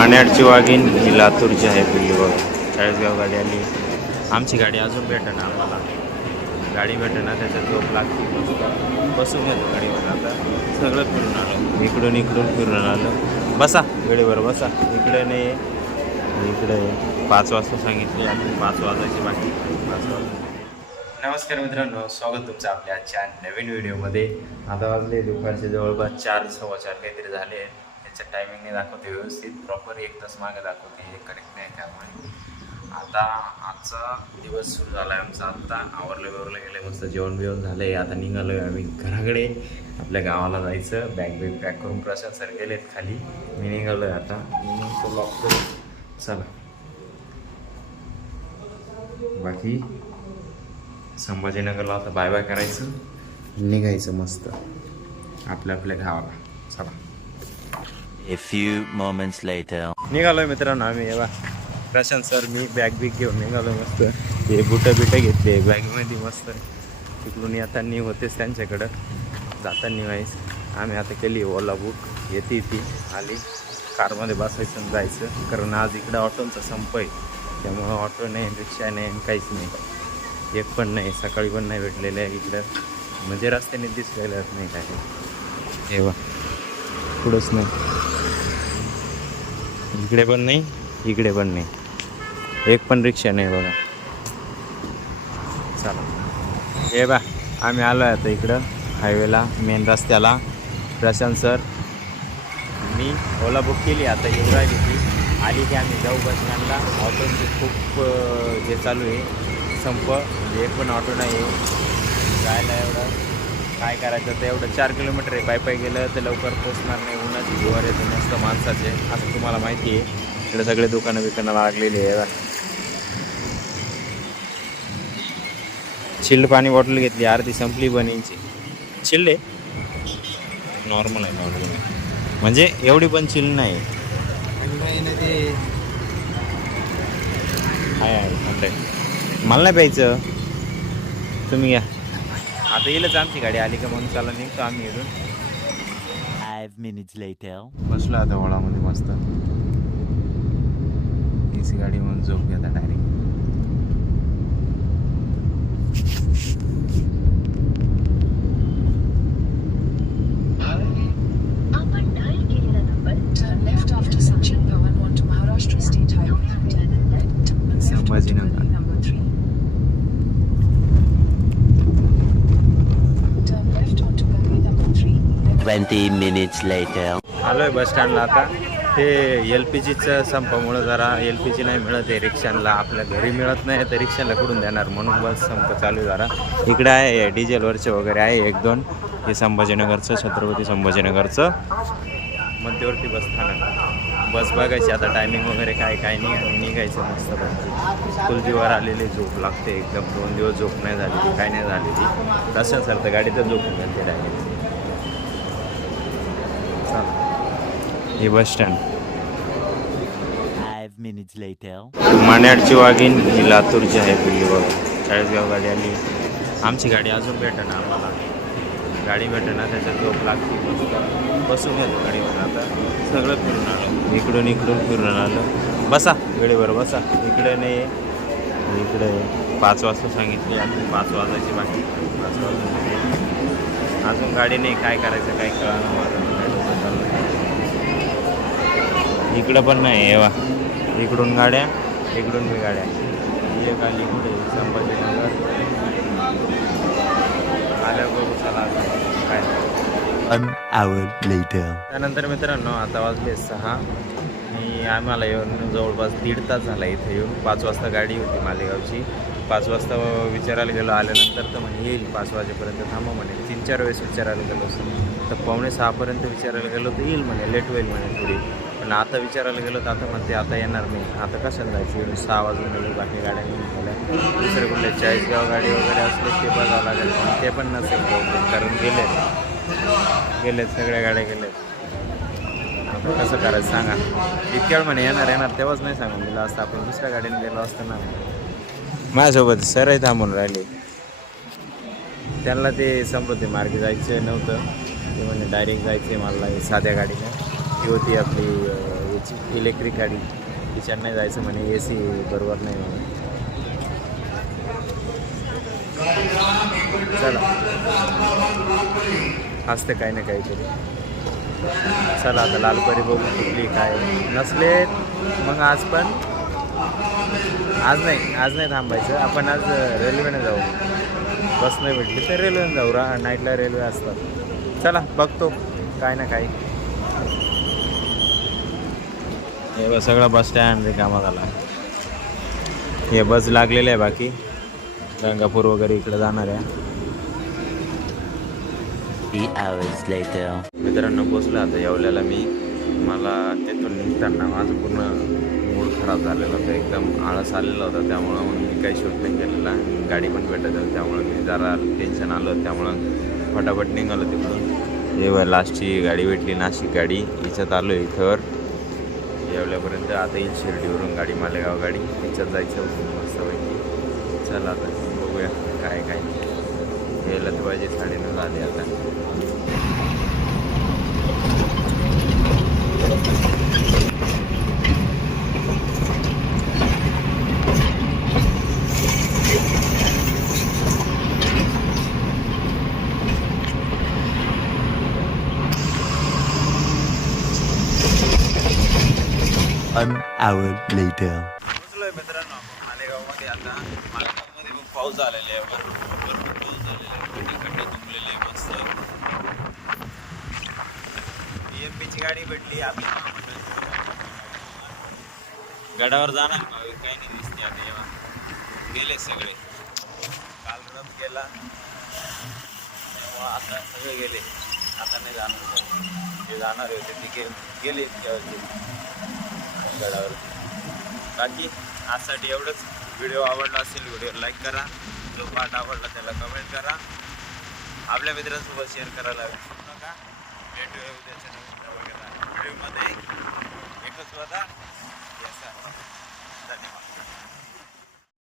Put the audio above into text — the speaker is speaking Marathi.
मान्याडची वाघीण ही लातूरची आहे पिल्ली बघा. चाळीसगाव गाडी आली. आमची गाडी अजून भेटेना आम्हाला. गाडी भेटेना त्याच्यात झोप लागते. बसून घेतो गाडीवर. आता सगळं फिरून आलं. इकडून फिरून आलं. बसा गाडीवर बसा. इकडे नाही इकडे 5 वाजता सांगितले. अजून 5 वाजायची बाकी. 5 वाजता. नमस्कार मित्रांनो, स्वागत तुमचं आपल्या आजच्या नवीन व्हिडिओमध्ये. आता वाजले दुपारचे जवळपास 4 सव्वा 4 काहीतरी झाले. त्याच्या टायमिंगने दाखवते व्यवस्थित. प्रॉपर 1 तास मागे दाखवते. हे करेक्ट नाही. त्यामुळे आता आजचा दिवस सुरू झाला आहे आमचा. आत्ता आवरलं गेलं, मस्त जेवण बिवण झालं आहे. आता निघालो आहे आम्ही घराकडे. आपल्या गावाला जायचं. बॅग पॅक करून प्रसाद सर गेलेत खाली. मी निघालो आहे आता. मी लॉक करू. चला बाकी संभाजीनगरला आता बाय बाय करायचं, निघायचं मस्त आपल्या गावाला. चला. A few moments later. निघालोय मित्रांनो आम्ही. एव्हा प्रशांत सर मी बॅग घेऊन निघालो. मस्त हे बुटं घेतले बॅगमध्ये. मस्त तिकडून येताना होतेच त्यांच्याकडं, जाताना व्हायच. आम्ही आता केली ओला बुक. येते ती आली. कारमध्ये बसायचं आणि जायचं. कारण आज इकडं ऑटोंचा संप आहे. त्यामुळं ऑटो नाही, रिक्षा नाही, काहीच नाही. एक पण नाही. सकाळी पण नाही भेटलेलं आहे इकडं. म्हणजे रस्त्याने दिसलेलं नाही काय. तेव्हा पुढंच नाही. इकडे पण नाही, इकडे पण नाही. एक पण रिक्षा नाही बघा. चला हे बा आम्ही आलो आहे आता इकडं हायवेला, मेन रस्त्याला. प्रशांत सर मी ओला बुक केली. आता येऊ राहिली ती. आली की आम्ही जाऊ बस स्टँडला. ऑटोची खूप जे चालू आहे संप. म्हणजे एक पण ऑटो नाही आहे. जायला एवढं काय करायचं तर एवढं 4 किलोमीटर आहे. पायी गेलं तर लवकर पोचणार नाही. उन्हाची जीवावर येते मस्त माणसाचे. असं तुम्हाला माहिती आहे. इकडे सगळे दुकानं लागलेली आहे. चिल्ड पाणी बॉटल घेतली, अर्धी संपली बनींची. चिल्ड आहे, नॉर्मल आहे. नॉर्मल म्हणजे एवढी पण चिल्ड नाही आहे. मला नाही प्यायचं. तुम्ही घ्या. आता येईलच आमची गाडी आली का मग चला निघतो आम्ही इथून. 5 minutes later. बसलो आता वळामध्ये मस्त. एसी गाडी म्हणून झोप घेता डायरेक्ट. संभाजीनगर. 20 minutes later. आलो आहे बस स्टँडला आता. ते LPGचं संपामुळं जरा LPG नाही मिळत आहे रिक्षांना. आपल्या घरी मिळत नाही तर रिक्षाला कुठून देणार, म्हणून बस संप चालू जरा. इकडे आहे डिझेलवरचे वगैरे आहे 1-2. हे संभाजीनगरचं, छत्रपती संभाजीनगरचं मध्यवर्ती बस स्थानक. बस बघायची आता टायमिंग वगैरे काय नाही. आणि निघायचं मस्त. कुलजीवर आलेली झोप लागते एकदम. 2 दिवस झोप नाही झाली, काय नाही झालेली. तसं सर तर गाडीतच झोपून घालते डायरेक्ट. हे बस स्टँड. 5 minutes later. मान्याडची वाघीण ही लातूरची आहे पिल्ली बघा. चाळीसगाव गाडी आली. आमची गाडी अजून भेटेना आम्हाला. गाडी भेटेना त्याच्यात झोप लागते. बसून घेतो गाडीवर. आता सगळं फिरून आलं. इकडून फिरून आलं. बसा गाडीवर बसा. इकडे नाही इकडे 5 वाजता सांगितले. अजून 5 वाजायची बाकी. 5 वाजता अजून गाडी नाही. काय करायचं काय कळणार माझं. इकडं पण नाही. येवा इकडून गाड्या, इकडून मी गाड्या. एक आली कुठे संभाजीनगर. आल्या बघू चला काय. 1 hour later. त्यानंतर मित्रांनो आता वाजले 6 आणि आम्हाला येऊन जवळपास 1.5 तास झाला इथे येऊन. 5 वाजता गाडी होती मालेगावची. 5 वाजता विचारायला गेलो. आल्यानंतर तर म्हणे येईल 5 वाजेपर्यंत थांबा म्हणे. 3-4 वेळेस विचारायला गेलो असं तर 5:45 विचारायला गेलो तर येईल म्हणे. लेट होईल म्हणे थोडी. पण आता विचारायला गेलो तर आता म्हणते आता येणार नाही. आता कशाला जायचं. 6 वाजून गेलो. बाकी गाड्या निघून गेल्या. दुसरे कुठले चाळीसगाव गाडी वगैरे असले ते बघावं लागेल. पण ते पण नसेल प्रॉब्लेम. कारण गेलेत सगळ्या गाड्या गेलेत. आता कसं करायचं सांगा. इतक्या वेळ म्हणे येणार तेव्हाच नाही सांगून दिलं असतं. आपण दुसऱ्या गाडीने गेलो असतं ना. माझ्यासोबत सरही थांबून राहिले. त्यांना ते समृद्धी मार्गे जायचं नव्हतं. ते म्हणे डायरेक्ट जायचं आहे मला साध्या गाडीनं. ती होती आपली याची इलेक्ट्रिक गाडी तिच्यानं नाही जायचं म्हणे, ए सी बरोबर नाही म्हणे. चला असते काही ना काहीतरी. चला आता लालपरी बघू कुठली काय नसले मग आज नाही थांबायचं आपण. आज रेल्वेने जाऊ, बस नाही भेटली तर रेल्वेने जाऊ. नाईटला रेल्वे असतात. चला बघतो काय ना काही. हे सगळं बस स्टँड रिकामा झाला. हे बस लागलेलं आहे, बाकी गंगापूर वगैरे इकडे जाणार आहे. 3 hours later. मित्रांनो पोचलो आता येवल्याला मी. मला तिथून निघताना माझं पूर्ण मूड खराब झालेला होता, एकदम आळस आलेला होता. त्यामुळं मग मी काही शूट नाही केलेला. गाडी पण भेटत होती त्यामुळं मी जरा टेन्शन आलं. त्यामुळं फटाफट निघालो तिकडून. जेव्हा लास्टची गाडी भेटली नाशिक गाडी, हिच्यात आलो इथं येवल्यापर्यंत. आता येईल शिर्डीवरून गाडी, मालेगाव गाडी, हिच्यात जायचं मस्तपैकी. चला आता बघूया काय काय. यायला तर पाहिजे 9:30 झाले आता. An hour later. पोचलोय मित्रांनो आपण मालेगावमध्ये. आता मालेगावमध्ये खूप पाऊस झालेला आहे, भरपूर पाऊस झालेला आहे, खड्डे तुंबलेले मस्त. EMPची गाडी भेटली. आता गडावर जाणार काही नाही दिसते. आता येवा गेले सगळे. काल रथ गेला तेव्हा आता सगळे गेले. आता नाही जाणार. जे जाणार होते ते गेले गडावर. बाकी आजसाठी एवढंच. व्हिडिओ आवडला असेल व्हिडिओ लाईक करा. जो पार्ट आवडला त्याला कमेंट करा. आपल्या मित्रांसोबत शेअर करायला विसरू नका. भेटूया उद्याच्या नवीन व्हिडिओमध्ये. एकच होता. धन्यवाद.